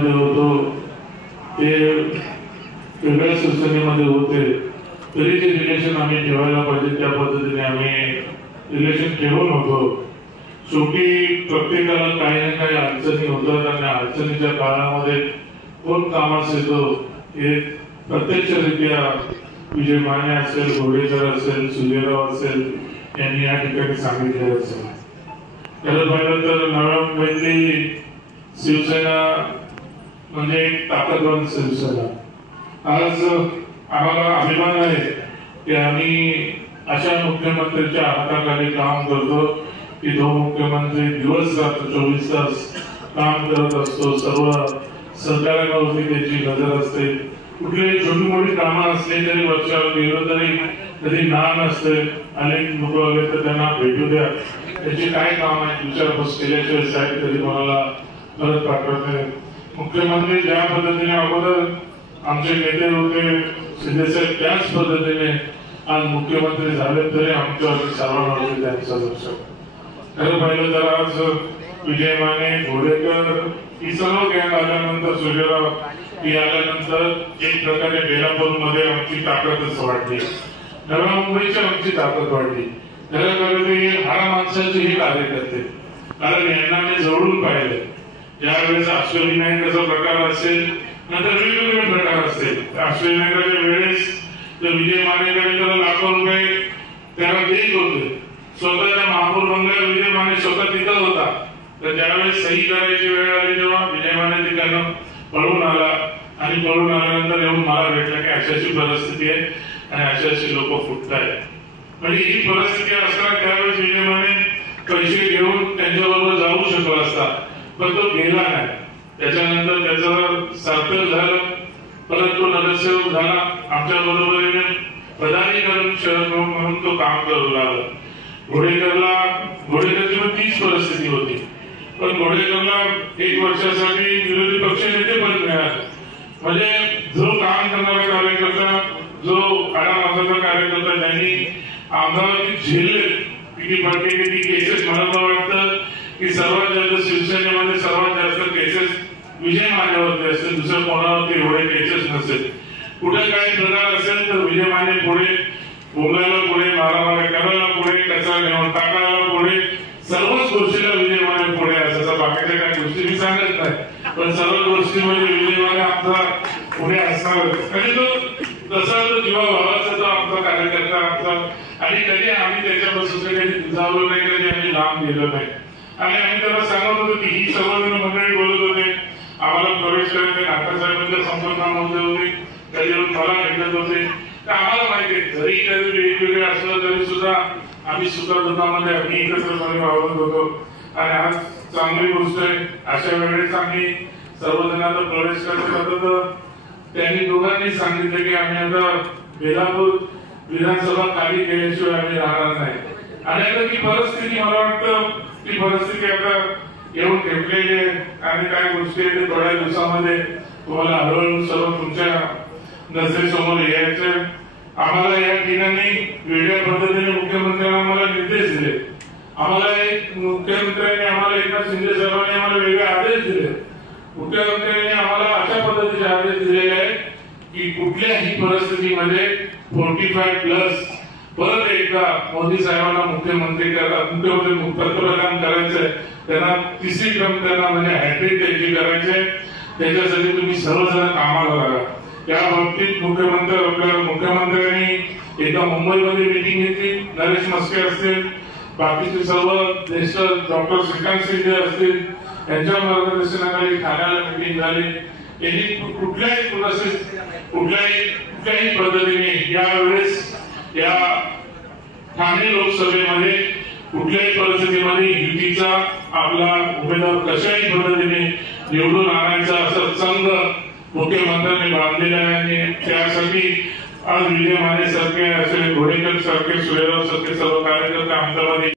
शिवसेनेमध्ये होतो, ते वेगळ्या शिवसेनेमध्ये होते, तरी जे रिलेशन आम्ही ठेवायला पाहिजे त्या पद्धतीने आम्ही रिलेशन ठेवून होतो. शेवटी प्रत्येकाला काही ना काही अडचणी होतात आणि अडचणीच्या काळामध्ये कोण कामास येतो हे प्रत्यक्षरित्या विजय माने असेल, घोडेकर असेल, सुजयराव असेल यांनी या ठिकाणी सांगितले असेल. खरं पाहिलं तर नव्या मुंबईतली शिवसेना म्हणजे एक ताकदवान शिवसेना. आज आम्हाला अभिमान आहे की आम्ही अशा मुख्यमंत्र्यांच्या हाताखाली काम करतो की जो मुख्यमंत्री दिवस रात्र 24 तास काम करत असतो. सर्व सरकारांवरती त्याची नजर असते. कुठलीही छोटी मोठी कामं असली तरी वर्षावर गेलो तरी कधी ना नसते. अनेक लोक आले तर त्यांना भेटू द्या, त्याची काय काम आहे विचारपूस केल्याशिवाय साहेब कधी कोणाला परत पाठवत नाही. मुख्यमंत्री ज्या पद्धतीने अगोदर आमचे नेते होते शिंदेसाहेब त्याच पद्धतीने आज मुख्यमंत्री झाले तरी आमच्यावरती सर्वांवरती त्यांचं लक्ष. खरं पाहिलं तर आज विजय माने, घोडेकर ही सर्व गँग आल्यानंतर, सुजयराव ही आल्यानंतर एक प्रकारे बेलापूरमध्ये आमची ताकदच वाढली, नव्या मुंबईची आमची ताकद वाढली. खरं हर माणसाचे हे कार्यकर्ते, कारण यांना मी जवळून पाहिले. ज्यावेळेस अश्विनी नाईकाचा प्रकार असेल, नंतर वेगवेगळे प्रकार असतील. अश्विनी नाईकाच्या वेळेस विजय मानेकडे लाखो रुपये त्याला देत होते. स्वतःच्या महापौर बंगल्यावर विजय माने स्वतः तिथं होता. तर ज्यावेळेस सही करायची वेळ आली तेव्हा विजय माने तिकडनं पळून आला आणि पळून आल्यानंतर येऊन मला भेटलं की अशाची परिस्थिती आहे आणि अशाशी लोक फुटतायत. म्हणजे ही परिस्थिती असताना त्यावेळेस विजय माने पैसे घेऊन त्यांच्याबरोबर जाऊ शकला असता, पण तो गेला नाही. त्याच्यानंतर त्याचं सार्थक झालं. परत तो नगरसेवक झाला. आमच्या बरोबरीने पदाधिकारी शहर म्हणून तो काम करू लागला. घोडेकरची पण तीच परिस्थिती होती, पण घोडेकरला 1 वर्षासाठी विरोधी पक्ष नेते पद मिळाले. म्हणजे जो काम करणारा कार्यकर्ता, जो आडामागाचा कार्यकर्ता ज्यांनी आमदारांनी झेलले किती केसेस. मला वाटतं की सर्वात जास्त शिवसेनेमध्ये सर्वात जास्त केसेस विजय मानेवरती असतील, दुसऱ्या कोणावरती एवढे केसेस नसेल. कुठे काही प्रकार असेल तर विजय माने पुढे, बोलायला पुढे, मारामारी करायला पुढे, कचरा घेऊन टाकायला पुढे, सर्वच गोष्टीला विजय माने पुढे असायचा. बाकीच्या काही गोष्टी मी सांगत नाही, पण सर्व गोष्टीमध्ये विजय माने आमचा पुढे असणारच. आणि तो तसा तो जीवा भावाचा तो आमचा कार्यकर्ता आमचा. आणि कधी आम्ही त्याच्यापासून कधी दुजावलो नाही, कधी आम्ही लांब गेलो नाही. आणि आम्ही त्याला सांगत होतो की ही सर्वजण मंडळी बोलत होते, आम्हाला प्रवेश करायचे, नाकासाहेबांच्या संपर्कामध्ये होते, कधी मला भेटत होते. तर आम्हाला माहिती आहे जरी कधी वेगवेगळे असलं तरी सुद्धा आम्ही सुखदुःखामध्ये आम्ही एकत्रपणे वावरत होतो. आणि आज चांगली गोष्ट आहे, अशा वेळेस आम्ही सर्वजणांना प्रवेश करत होतो. तर त्यांनी दोघांनी सांगितलं की आम्ही आता बेलापूर विधानसभा खाली केल्याशिवाय आम्ही राहणार नाही. आणि आता ती परिस्थिती, मला वाटतं ती परिस्थिती आता येऊन घेतलेली आहे. आणि काय गोष्टी आहेत ते थोड्या दिवसामध्ये तुम्हाला हळूहळू सर्व तुमच्या नजरेसमोर यायचं. आम्हाला या ठिकाणी वेगळ्या पद्धतीने मुख्यमंत्र्यांनी आम्हाला निर्देश दिले. आम्हाला एक मुख्यमंत्र्यांनी आम्हाला एकनाथ शिंदे साहेबांनी आम्हाला वेगळे आदेश दिले. मुख्यमंत्र्यांनी आम्हाला अशा पद्धतीचे आदेश दिलेले आहेत की कुठल्याही परिस्थितीमध्ये 45+ परत एकदा मोदी साहेबांना मुख्यमंत्री पंतप्रधान करायचंय. त्यांना तिसरी टर्म त्यांना म्हणजे हॅट्रिक त्यांची करायचंय. त्याच्यासाठी तुम्ही सर्वजण कामाला लागा. त्या बाबतीत मुख्यमंत्र्यांनी एकदा मुंबईमध्ये मीटिंग घेतली. नरेश मस्के असतील, बाकीचे सर्व ज्येष्ठ डॉक्टर श्रीकांत शिंदे असतील, यांच्या मार्गदर्शनाखाली ठाण्याला मीटिंग झाली. यांनी कुठल्याही पद्धतीने यावेळेस या ठाणे लोकसभेमध्ये कुठल्याही परिस्थितीमध्ये युतीचा आपला उमेदवार कशाही पद्धतीने निवडून आणायचा असं संघ मुख्यमंत्र्यांनी बांधलेला आहे. आणि त्यासाठी आज विजय माने सारखे असेल, घोडेकर सारखे, सुजयराव सारखे सर्व कार्यकर्ते आमच्यामध्ये